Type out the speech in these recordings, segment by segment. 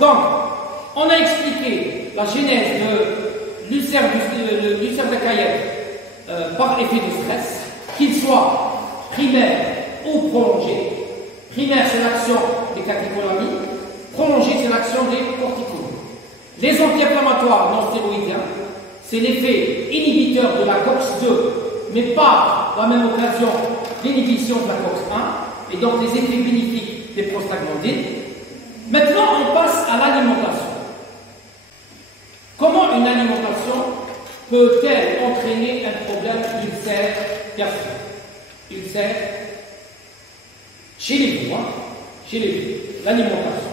Donc, on a expliqué la genèse de l'ulcère de Kayeb par effet de stress, qu'il soit primaire ou prolongé. Primaire, c'est l'action des catécholamines. Prolongé, c'est l'action des corticoïdes. Les anti-inflammatoires non stéroïdiens, c'est l'effet inhibiteur de la COX-2, mais pas, à la même occasion, l'inhibition de la COX-1, et donc les effets bénéfiques des prostaglandines. Maintenant, on passe à l'alimentation. Comment une alimentation peut-elle entraîner un problème d'ulcère gastrique? Ulcère chez les veaux, chez les veaux, l'alimentation.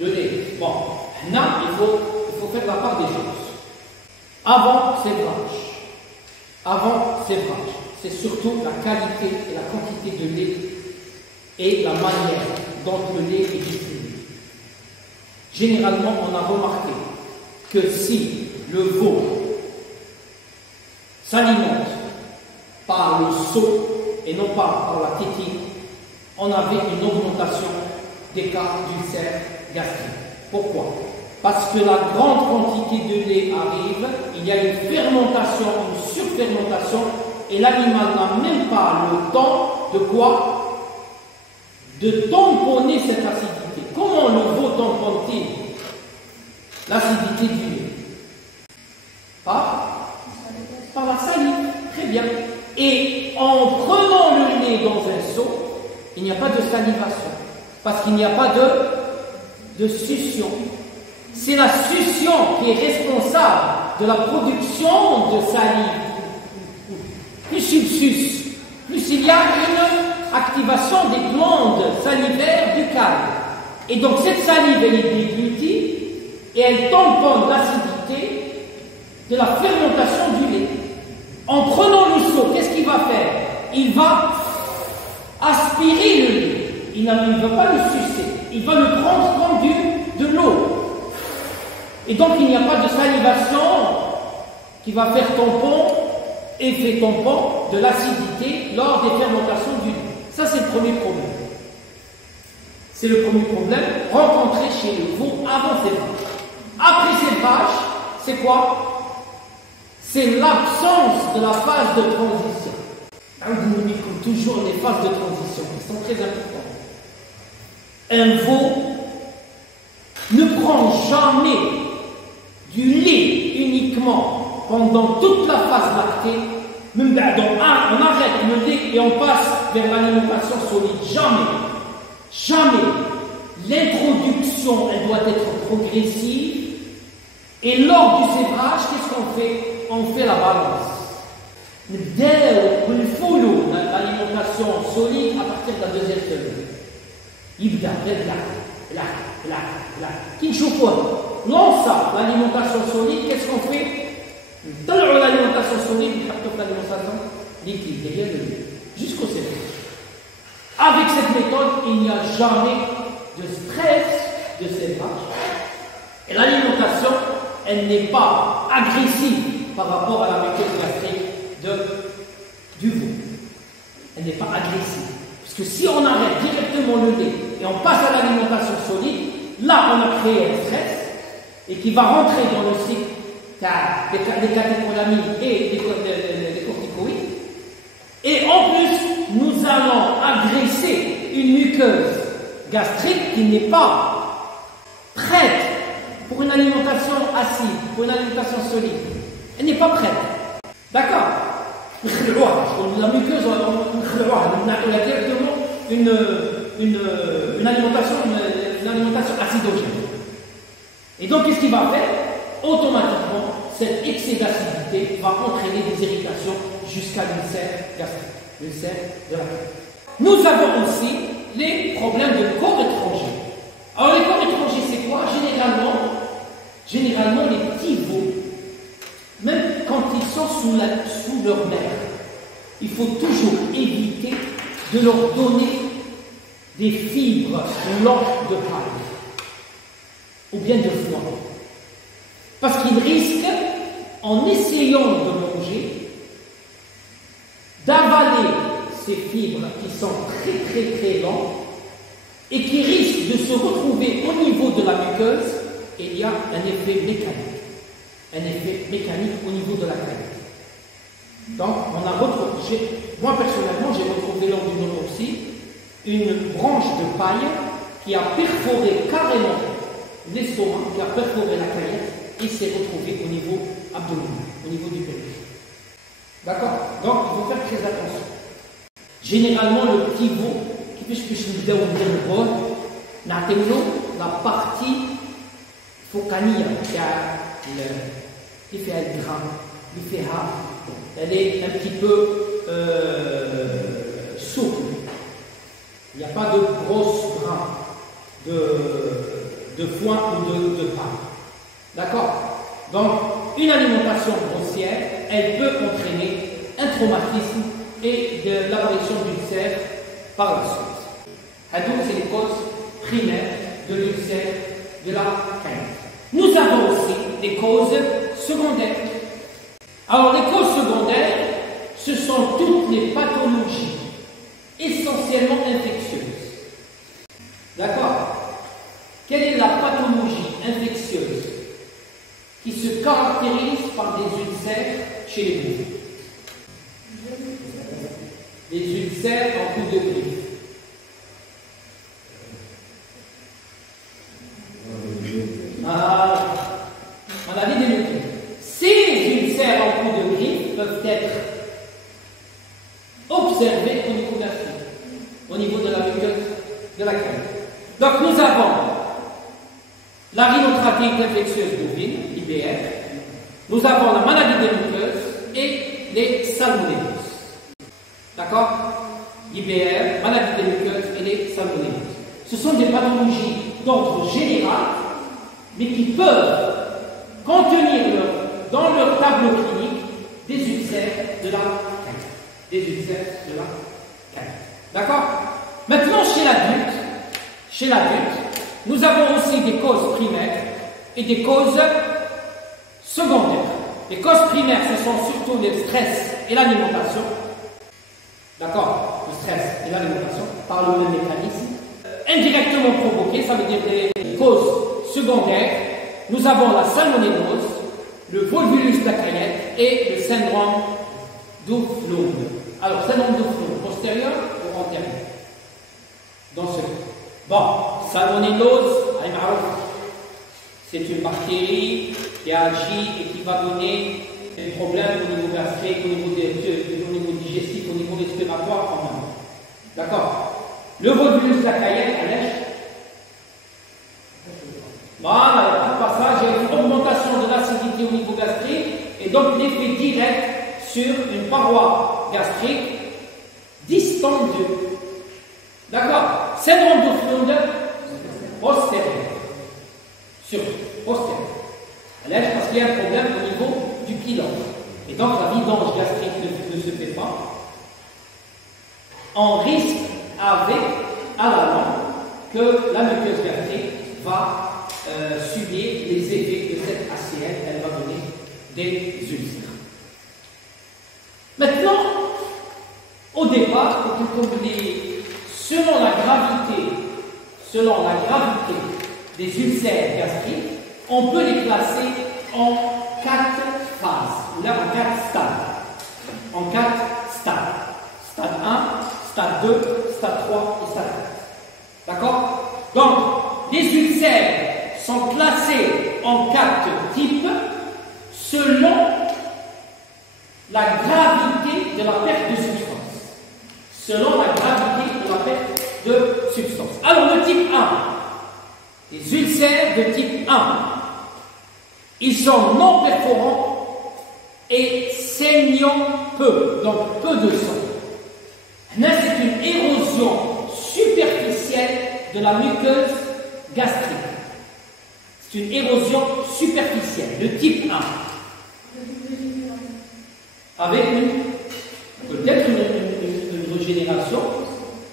Le lait. Bon, là, il faut faire la part des choses. Avant sévrage, c'est surtout la qualité et la quantité de lait et la manière dont le lait est distribué. Généralement, on a remarqué que si le veau s'alimente par le seau et non pas par la tétine, on avait une augmentation des cas d'ulcère gastrique. Pourquoi? Parce que la grande quantité de lait arrive, il y a une fermentation, une surfermentation, et l'animal n'a même pas le temps de quoi? De tamponner cette acidité. Comment le veau tamponne-t-il l'acidité du lait? Par la salive. Très bien. Et en prenant le lait dans un seau, il n'y a pas de salivation, parce qu'il n'y a pas de succion. C'est la succion qui est responsable de la production de salive. Plus il suce, plus il y a une activation des glandes salivaires buccales. Et donc cette salive, elle est déglutie et elle tamponne l'acidité de la fermentation du lait. En prenant le seau, qu'est-ce qu'il va faire? Il va aspirer le lait. Il ne va pas le sucer. Il va le prendre comme de l'eau. Et donc il n'y a pas de salivation qui va faire effet tampon de l'acidité lors des fermentations du lait. Ça, c'est le premier problème. C'est le premier problème rencontré chez le veau avant sévrage. Après sévrage, c'est quoi? C'est l'absence de la phase de transition. Comme toujours, les phases de transition qui sont très importantes. Un veau ne prend jamais du lait uniquement pendant toute la phase lactée. Même on arrête le lait et on passe vers l'alimentation solide. Jamais. L'introduction, elle doit être progressive. Et lors du sévrage, qu'est-ce qu'on fait? On fait la balance. Nous follow l'alimentation solide à partir de la deuxième semaine. يبدا là. Qui نشوفوها lance l'alimentation solide, qu'est-ce qu'on fait? نطلعوا l'alimentation solide نحطوا في l'alimentation liquide derrière le lait jusqu'au sévrage. Avec cette méthode, il n'y a jamais de stress de sévrage et l'alimentation, elle n'est pas agressive par rapport à la méthode gastrique du veau. Elle n'est pas agressive. Parce que si on arrête directement le lait et on passe à l'alimentation solide, là on a créé un stress et qui va rentrer dans le cycle des catécholamines et des corticoïdes. Et en plus, nous allons agresser une muqueuse gastrique qui n'est pas prête pour une alimentation acide, pour une alimentation solide. Elle n'est pas prête. D'accord? La muqueuse, on a directement une alimentation acidogène. Et donc, qu'est-ce qu'il va faire? Automatiquement, cet excès d'acidité va entraîner des irritations jusqu'à l'ulcère gastrique, l'ulcère de la queue. Nous avons aussi les problèmes de corps étrangers. Alors, les corps étrangers, c'est quoi? Généralement, les petits veaux, même quand ils sont sous leur mère, il faut toujours éviter de leur donner des fibres blanches de paille ou bien de foin. Parce qu'ils risquent, en essayant de manger, d'avaler ces fibres qui sont très très très lentes et qui risque de se retrouver au niveau de la muqueuse, et il y a un effet mécanique. Un effet mécanique au niveau de la caillette. Donc, on a retrouvé, moi personnellement, j'ai retrouvé lors d'une autopsie une branche de paille qui a perforé carrément l'estomac, qui a perforé la caillette et s'est retrouvée au niveau abdominal, au niveau du pénis. D'accord? Donc, il faut faire très attention. Généralement, le petit veau, qui peut se dire la partie focania, qui fait un grain, qui fait elle est un petit peu souple. Il n'y a pas de grosses grains de foin ou de pain. D'accord? Donc, une alimentation grossière, elle peut entraîner un traumatisme et de l'apparition d'ulcère par la suite. Donc, c'est les causes primaires de l'ulcère de la caillette. Nous avons aussi des causes secondaires. Alors, les causes secondaires, ce sont toutes les pathologies essentiellement infectieuses. D'accord? Quelle est la pathologie infectieuse qui se caractérise par des ulcères chez les bovins? Des ulcères en coup de griffe. Maladie des muqueuses. Ces ulcères en coup de griffe peuvent être observés au niveau gastrique, au niveau de la muqueuse de la crème. Donc nous avons la rhinotrachée infectieuse bovine, IBR, nous avons la maladie des muqueuses et les salmonelloses. D'accord? IBR, maladie des muqueuses et les salmonelloses. Ce sont des pathologies d'ordre général, mais qui peuvent contenir dans leur tableau clinique des ulcères de la caillette. Des ulcères de la caillette. D'accord? Maintenant, chez l'adulte, nous avons aussi des causes primaires et des causes secondaires. Les causes primaires, ce sont surtout le stress et l'alimentation. D'accord? Le stress et l'alimentation, par le même mécanisme. Indirectement provoqué, ça veut dire des causes secondaires. Nous avons la salmonellose, le volvulus de la caillette et le syndrome d'Oufloum. Alors, syndrome d'Oufloum, postérieur ou antérieur? Dans ce cas. Bon, salmonellose, c'est une bactérie qui agit et qui va donner des problèmes au niveau gastrique, au niveau digestif, au niveau respiratoire en même. D'accord? Le volvulus de la caillette, à l'èche. Voilà, tout passage, il y a une augmentation de l'acidité au niveau gastrique et donc l'effet direct sur une paroi gastrique distendue. D'accord? Syndrome d'Oufloum postérieur. Sur postérieur. À l'âge parce qu'il y a un problème au niveau du pylore. Et donc la vidange gastrique ne se fait pas. On risque avec, à la longue, que la muqueuse gastrique va subir les effets de cette ACL, elle va donner des ulcères. Maintenant, au départ, selon la gravité des ulcères gastriques, on peut les classer en 4 phases, ou là en 4 stades. En 4 stades. Stade 1, stade 2, stade 3 et stade 4. D'accord? Donc, les ulcères sont classés en 4 types selon la gravité de la perte de substance. Selon la gravité de la perte de substance. Alors, le type 1, les ulcères de type 1, ils sont non perforants et saignant peu, donc peu de sang. Là, c'est une érosion superficielle de la muqueuse gastrique. C'est une érosion superficielle, de type 1. Avec peut-être une régénération,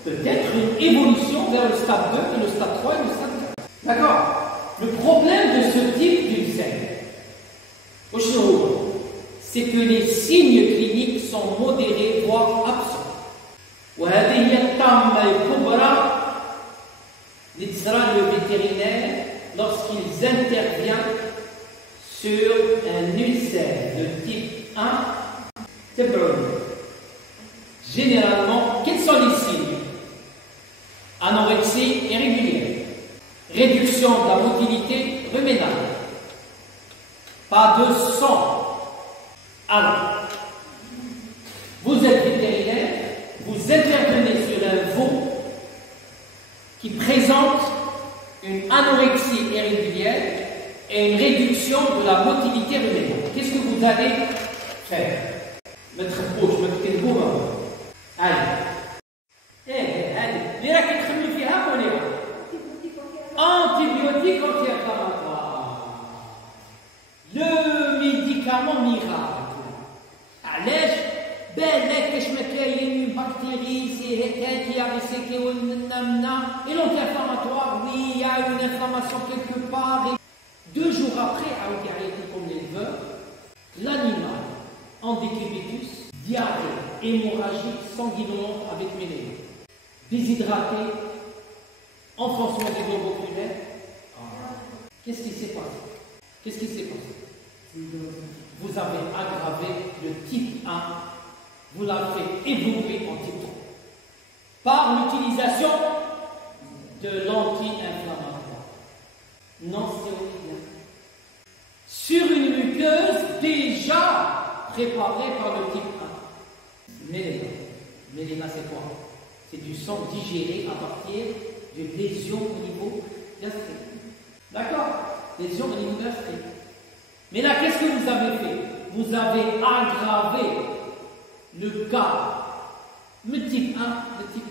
peut-être une évolution vers le stade 2 et le stade 3 et le stade 4. D'accord? Le problème de ce type d'ulcère, c'est que les signes cliniques sont modérés, voire absents. وهذه هي الطامة الكبرى sera le vétérinaire lorsqu'il intervient sur un ulcère de type 1, c'est problème. Généralement, quels sont les signes? Anorexie irrégulière, réduction de la motilité rénale, pas de sang. Alors, vous êtes vétérinaire, vous intervenez sur un veau qui présente une anorexie irrégulière et une réduction de la motilité rénale. Qu'est-ce que vous allez faire? Mettre bouche, mettre le veau. Allez. Allez. Les raquettes qui me antibiotique anti-inflammatoire. Le médicament miracle. علاش بالك كاش ما كاين بكتيري سي هكا qui a resséqué et l'anti-inflammatoire, oui, il y a une inflammation quelque part. 2 jours après, à Ogarité comme l'éleveur, l'animal en décubitus, diarrhée, hémorragie sanguinolente avec méléna, déshydraté, enfoncement des globes oculaires. Qu'est-ce qui s'est passé? Qu'est-ce qui s'est passé? Vous avez aggravé le type 1, vous l'avez fait évoluer en type 3 par l'utilisation de l'anti-inflammatoire non stéroïdien sur une muqueuse déjà préparée par le type 1. Méléna. Méléna, c'est quoi? C'est du sang digéré à partir d'une lésion au niveau gastrique. D'accord? Lésion au niveau gastrique. Mais là, qu'est-ce que vous avez fait? Vous avez aggravé le cas, le type 1, le type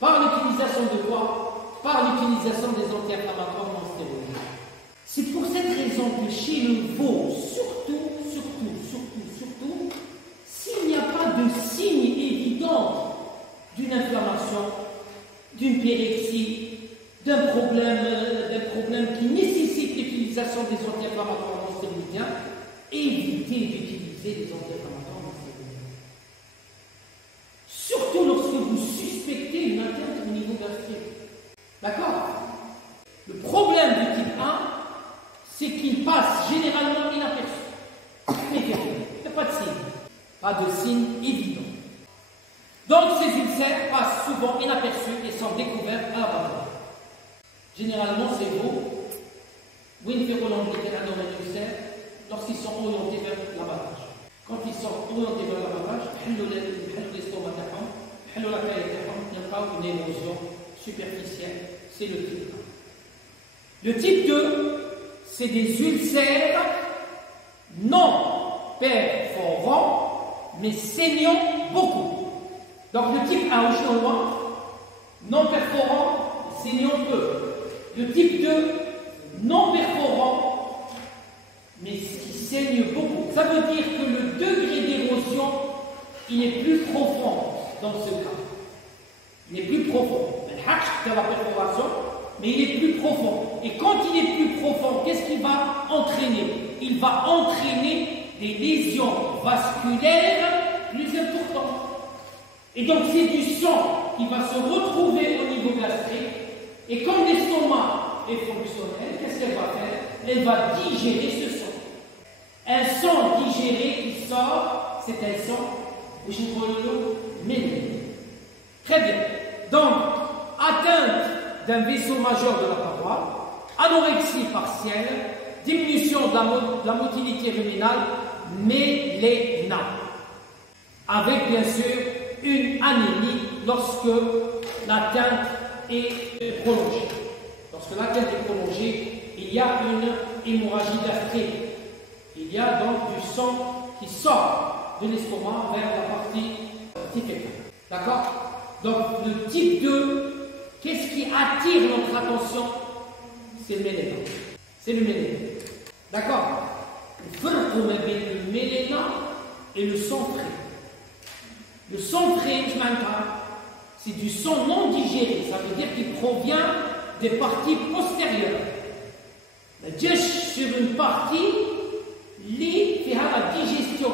3. Par l'utilisation de quoi? Par l'utilisation des anti-inflammatoires non stéroïdiens. C'est pour cette raison que chez le veau, surtout, s'il n'y a pas de signe évident d'une inflammation, d'une pyrexie, d'un problème qui nécessite l'utilisation des anti-inflammatoires non stéroïdiens, évitez d'utiliser des anti-inflammatoires non stéroïdiens. Surtout lorsque vous suspectez une atteinte au niveau gastrique. D'accord? Le problème du type 1, c'est qu'il passe généralement inaperçu. Il n'y a pas de signe. Pas de signe évident. Donc ces ulcères passent souvent inaperçus et sont découverts à l'abattoir. Généralement, c'est beau. Lorsqu'ils sont orientés vers l'abattage. Quand ils sont orientés vers l'abattage, il n'y a pas une érosion superficielle. C'est le type 1. Le type 2, c'est des ulcères non perforants, mais saignant beaucoup. Donc le type 1 au chinois, non perforant, saignant peu. Le type 2, non perforant, mais qui saigne beaucoup. Ça veut dire que le degré d'érosion, il est plus profond dans ce cas. Il est plus profond. Il y a la perforation, mais il est plus profond. Et quand il est plus profond, qu'est-ce qu'il va entraîner? Il va entraîner des lésions vasculaires plus importantes. Et donc c'est du sang qui va se retrouver au niveau gastrique. Et comme l'estomac est fonctionnel, qu'est-ce qu'elle va faire? Elle va digérer ce sang. Un sang digéré qui sort, c'est un sang mêlé. Très bien. Donc, atteinte d'un vaisseau majeur de la paroi, anorexie partielle, diminution de la motilité rénale, méléna. Avec bien sûr une anémie lorsque l'atteinte est prolongée. Lorsque l'atteinte est prolongée, il y a une hémorragie gastrique. Il y a donc du sang qui sort de l'estomac vers la partie typique. D'accord? Donc le type 2, qu'est-ce qui attire notre attention? C'est le méléna. C'est le méléna. D'accord? Le méléna et le sang frais. Le sang frais, c'est du sang non digéré. Ça veut dire qu'il provient des parties postérieures. Sur une partie qui a la digestion.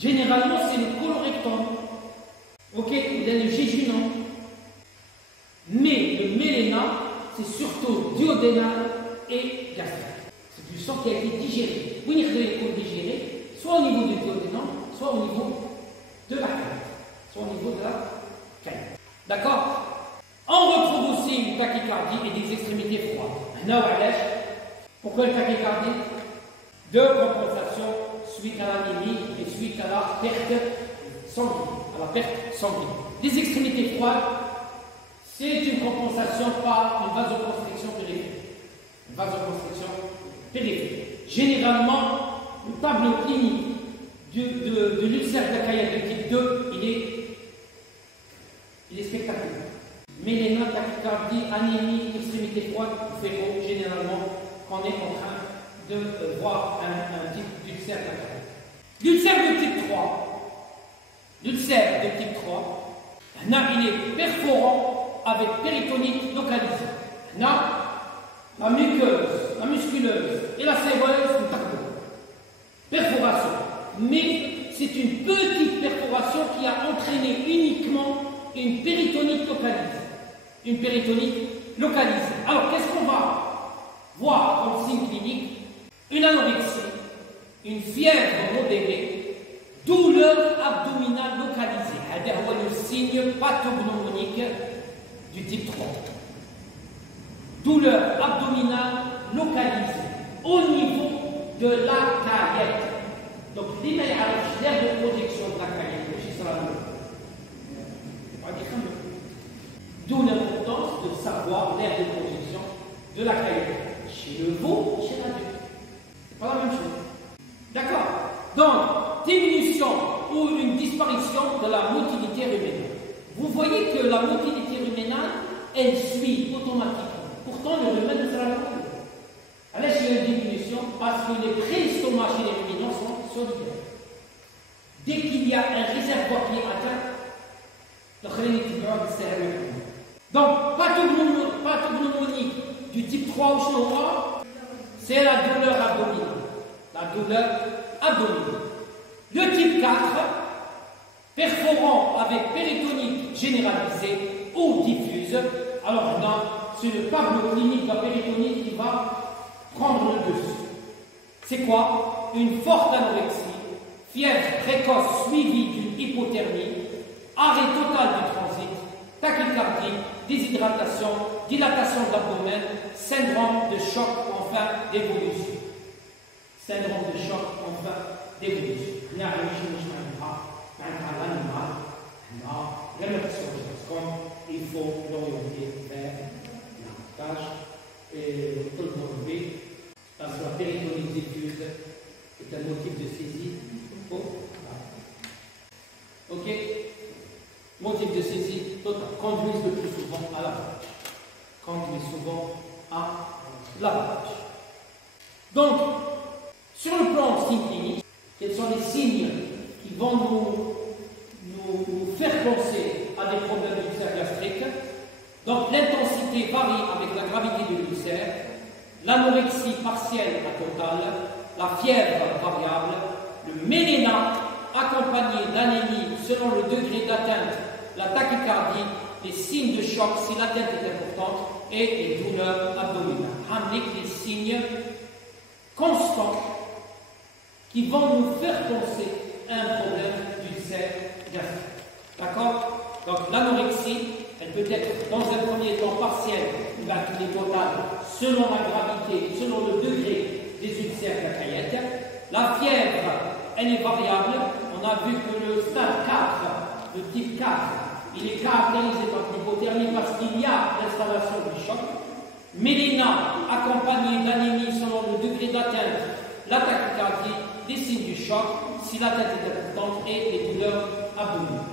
Généralement, c'est le colorectum. Ok, il y a le jéjunum. Mais le méléna, c'est surtout duodénal et gastrique. C'est du sang qui a été digéré. Vous pouvez digérer, soit au niveau du duodénum, soit au niveau de la canne. Soit au niveau de la canne. D'accord? On retrouve aussi une tachycardie et des extrémités froides. Pourquoi une tachycardie? De compensation suite à l'anémie et suite à la perte sanguine. Les extrémités froides, c'est une compensation par une vasoconstriction périphérique. Généralement, le tableau clinique de l'ulcère d'accaïa de type 2, il est spectaculaire. Méléna, tachycardie, anémie, extrémité froide, féro, généralement, on est en train de voir un type d'ulcère d'accaïa. L'ulcère de type 3, il est perforant avec péritonite localisée. La muqueuse, la musculeuse et la séreuse, perforation. Mais c'est une petite perforation qui a entraîné uniquement une péritonite localisée. Alors, qu'est-ce qu'on va voir comme signe clinique? Une anorexie, une fièvre modérée, douleur abdominale localisée. C'est le signe pathognomonique du type 3. Douleur abdominale localisée au niveau de la caillette. Donc, l'aire de projection de la caillette, c'est ça la d'où l'importance de savoir l'aire de projection de la caillette. Chez le veau, chez l'adulte. C'est pas la même chose. D'accord? Donc, diminution ou une disparition de la motilité ruménale. Vous voyez que la motilité ruménale, elle suit automatiquement. Pourtant, le rumen ne sera pas là. Alors, il y a une diminution parce que les préstomacs chez les ruminants sont solidaires. Dès qu'il y a un réservoir qui est atteint, le khrénique est donc, pathognomonique du type 3 ou chinois, c'est la douleur abdominale. Le type 4, perforant avec péritonite généralisée ou diffuse. Alors là, c'est le tableau clinique de la péritonite qui va prendre le dessus. C'est quoi? Une forte anorexie, fièvre précoce suivie d'une hypothermie, arrêt total du transit, tachycardie, déshydratation, dilatation de l'abdomen, syndrome de choc en fin d'évolution. Il faut l'orienter vers la tâche et le relever parce que la péritonite diffuse est un motif de saisie. Ok? Motif de saisie totale. Conduisent le plus souvent à lavage. Donc, sur le plan clinique, quels sont les signes qui vont nous faire penser à des problèmes d'ulcère gastrique? Donc, l'intensité varie avec la gravité de l'ulcère, l'anorexie partielle à totale, la fièvre variable, le méléna accompagné d'anémie selon le degré d'atteinte, la tachycardie, les signes de choc si l'atteinte est importante et les douleurs abdominales. Avec les signes constants qui vont nous faire penser à un problème d'ulcère gastrique. D'accord? Donc l'anorexie, elle peut être dans un premier temps partielle ou totale selon la gravité, selon le degré des ulcères d'accaïette. La fièvre, elle est variable. On a vu que le stade 4, le type 4, il est caractérisé par l'hypothermie parce qu'il y a l'installation du choc. Méléna, accompagné d'anémie selon le degré d'atteinte, la tachycardie, les signes du choc, si l'atteinte est importante, et les douleurs abdominales.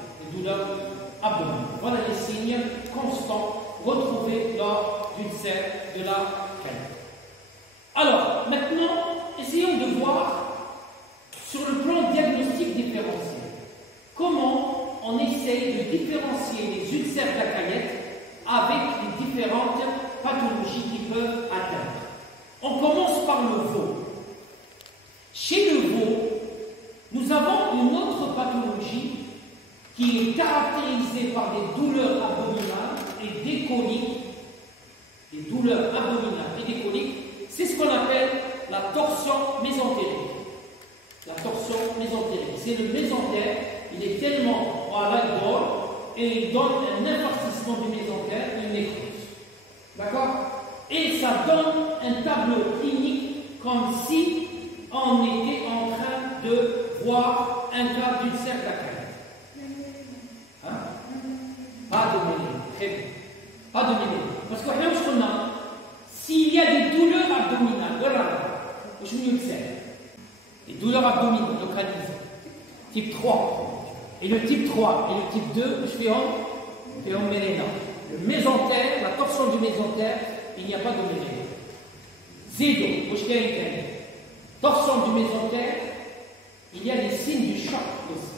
Voilà les signes constants retrouvés lors d'ulcère de la caillette. Alors, maintenant, essayons de voir sur le plan diagnostic différencié. Comment on essaye de différencier les ulcères de la caillette avec les différentes pathologies qui peuvent atteindre. On commence par le veau. Chez le veau, nous avons une autre pathologie qui est caractérisée par des douleurs abdominales et des coliques des douleurs abdominales et des coliques, c'est ce qu'on appelle la torsion mésentérique. La torsion mésentérique. C'est le mésentère, il est tellement à l'alcool et il donne un infarcissement du mésentère, une nécrose. D'accord? Et ça donne un tableau clinique comme si on était en train de voir un cas d'ulcère de la carène. Hein? Pas de mélange. Très bien. Pas de mélange. Parce que s'il y a des douleurs abdominales, je me ulcère. Les douleurs abdominales localisées. Type 3. Et le type 3 et le type 2, je fais en méléna. Le mésentère, la torsion du mésentère, il n'y a pas de méléna. Zédo, torsion du mésentère, il y a des signes du choc aussi.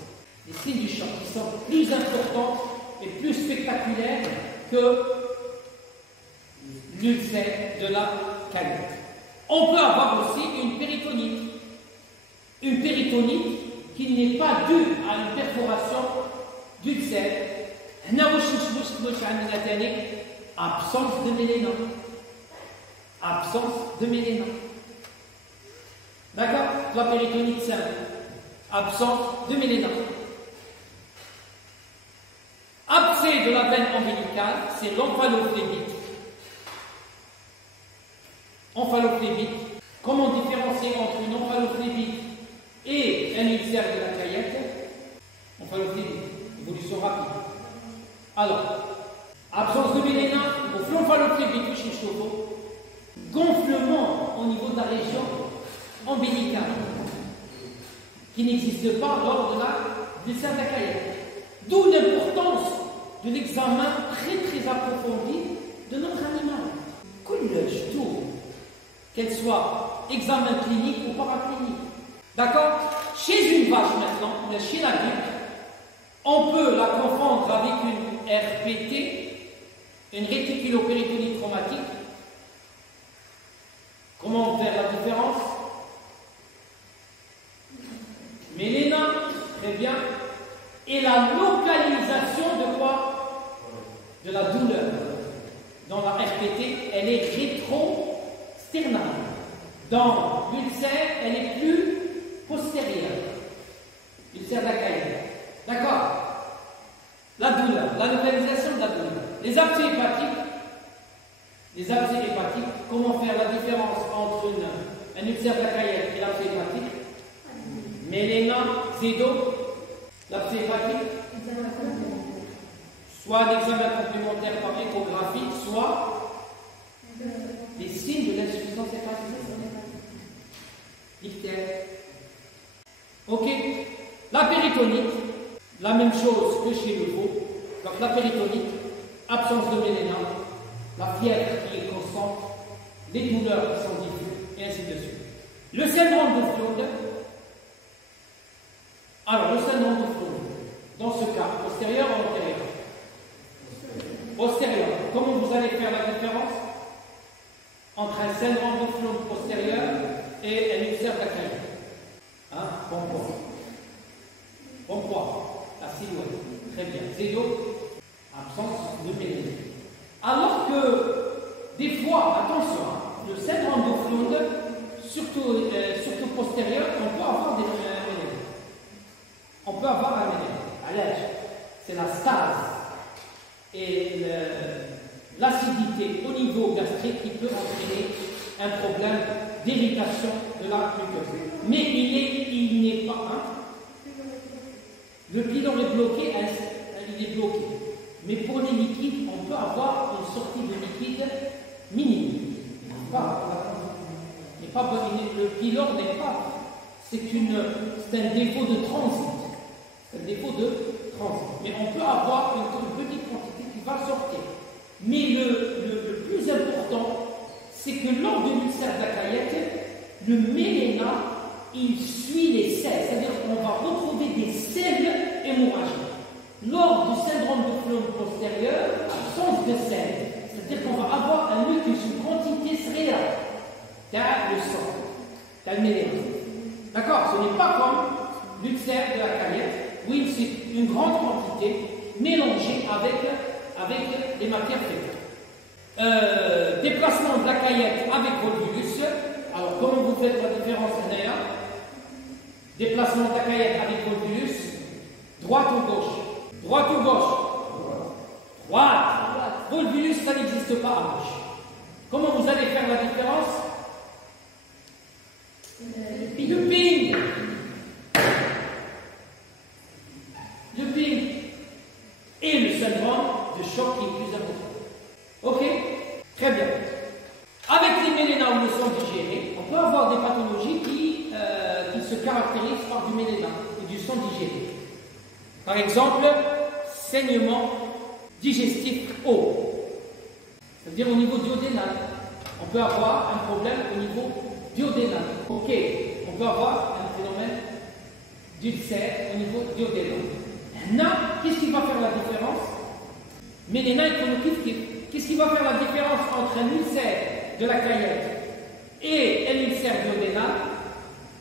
Les signes du choc qui sont plus importants et plus spectaculaires que l'ulcère de la canette. On peut avoir aussi une péritonite. Une péritonite qui n'est pas due à une perforation d'ulcère. Absence de méléna. Absence de méléna. D'accord? La péritonite simple. Absence de méléna. Abcès de la veine ombilicale, c'est l'omphalophlébite. Omphalophlébite. Comment différencier entre une omphalophlébite et un ulcère de la caillette? Omphalophlébite, évolution rapide. Alors, absence de méléna, au l'omphalophlébite chez Chauveau, gonflement au niveau de la région ombilicale, qui n'existe pas lors de l'ulcère de la caillette. D'où l'importance de l'examen très approfondi de notre animal. Qu'elle soit examen clinique ou paraclinique. D'accord? Chez une vache maintenant, chez l'adulte, on peut la confondre avec une RPT, une réticulopéritonite traumatique. Comment faire la différence? Méléna, très bien. Et la localisation de quoi? De la douleur. Dans la RPT, elle est rétro-sternale. Dans l'ulcère, elle est plus postérieure. L'ulcère de la caillette. D'accord? La douleur, la localisation de la douleur. Les abcès hépatiques, comment faire la différence entre un ulcère de la caillette et l'abcès hépatique? Méléna, zédo. L'abcès hépatique, soit un examen complémentaire par échographie, soit les signes de l'insuffisance hépatique. Ictère. Ok. La péritonite, la même chose que chez le veau. Donc la péritonite, absence de méléna, la fièvre qui est constante, les douleurs qui sont diffuses, et ainsi de suite. Le syndrome de Floyd. Alors, le syndrome de Floyd, dans ce cas, postérieur ou antérieur? Postérieur. Comment vous allez faire la différence entre un syndrome de Floyd postérieur et un ulcère de la caillette? Hein? Bon point. Bon point. La silhouette. Très bien. Zéro. Absence de méléna. Alors que, des fois, attention, le syndrome de Floyd, surtout postérieur, on peut avoir des mélénas. On peut avoir un méléna. À l'âge, c'est la stase et l'acidité au niveau gastrique qui peut entraîner un problème d'irritation de la muqueuse. Mais il n'est pas. Le pylore est bloqué, il est bloqué. Mais pour les liquides, on peut avoir une sortie de liquide minime. Le pylore n'est pas. C'est un défaut de transit. C'est un défaut de transit. Mais on peut avoir une petite quantité qui va sortir. Mais le plus important, c'est que lors de l'ulcère de la caillette, le méléna, il suit les selles. C'est-à-dire qu'on va retrouver des selles hémorragiques. Lors du syndrome de Floyd postérieur, absence de selles. C'est-à-dire qu'on va avoir un mucus, une quantité céréale. Car le sang, car le méléna. D'accord? Ce n'est pas comme l'ulcère de la caillette, où c'est une grande quantité mélangée avec les matières fécales. Déplacement de la caillette avec volvulus. Alors, comment vous faites la différence d'ailleurs? Déplacement de la caillette avec volvulus. Droite ou gauche? Droite ou gauche? Droite. Volvulus, ça n'existe pas à gauche. Comment vous allez faire la différence? Le ping. Le ping. Et le syndrome de choc qui est plus important. Ok? Très bien. Avec les mélénas ou le sang digéré, on peut avoir des pathologies qui se caractérisent par du méléna ou du sang digéré. Par exemple, saignement digestif haut. C'est-à-dire au niveau duodénal. On peut avoir un problème au niveau duodénal. Ok, on peut avoir un phénomène d'ulcère au niveau duodénal. Maintenant, qu'est-ce qui va faire la différence? Méléna et chronokiff. Qu'est-ce qui va faire la différence entre un ulcère de la caillette et un ulcère duodénal?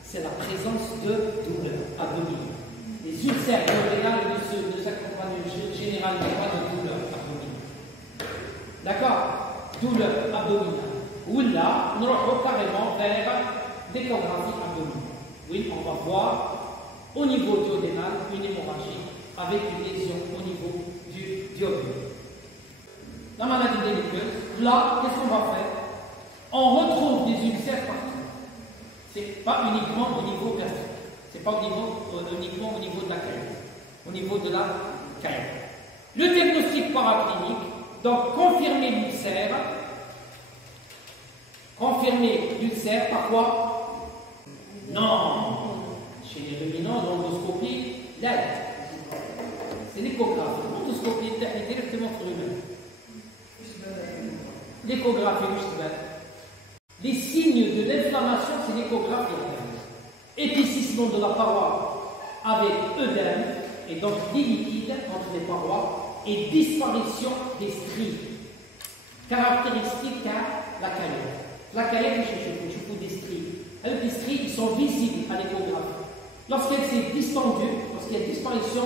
C'est la présence de douleur abdominale. Les ulcères duodénales ne s'accompagnent généralement pas de douleur abdominale. D'accord? Douleur abdominale. Ou là, nous allons carrément vers l'échographie abdominale. Oui, on va voir au niveau duodénal une hémorragie avec une lésion au niveau du duodénal. La maladie des muqueuses, là, qu'est-ce qu'on va faire? On retrouve des ulcères partout. C'est pas uniquement au niveau gastrique. C'est pas uniquement au niveau de la caillette. Au niveau de la caillette. Le diagnostic paraclinique, donc confirmer l'ulcère. Confirmer l'ulcère par quoi? Non. Chez les ruminants, l'endoscopie, l'aide. C'est l'échographie. L'endoscopie est directement sur l'humain. L'échographie, les signes de l'inflammation, c'est l'échographie. Épaississement de la paroi avec œdème, et donc des liquides entre les parois, et disparition des stries. Caractéristique à la caillette. La caillette, je fous des stries. Les stries, ils sont visibles à l'échographie. Lorsqu'elle s'est distendue, lorsqu'il y a disparition,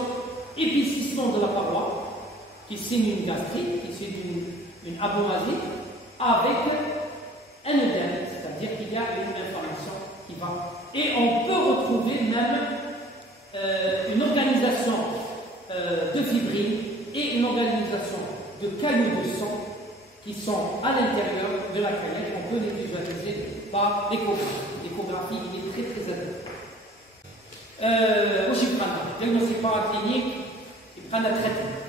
épaississement de la paroi, qui signe une gastrite, qui signe une abomasie, avec un œdème, c'est-à-dire qu'il y a une inflammation qui va. Et on peut retrouver même une organisation de fibrine et une organisation de cailloux de sang qui sont à l'intérieur de la caillette. On peut les visualiser par l'échographie. L'échographie, il est très très adapté. Au Chiprana, diagnostic paraclinique, il prend un traitement.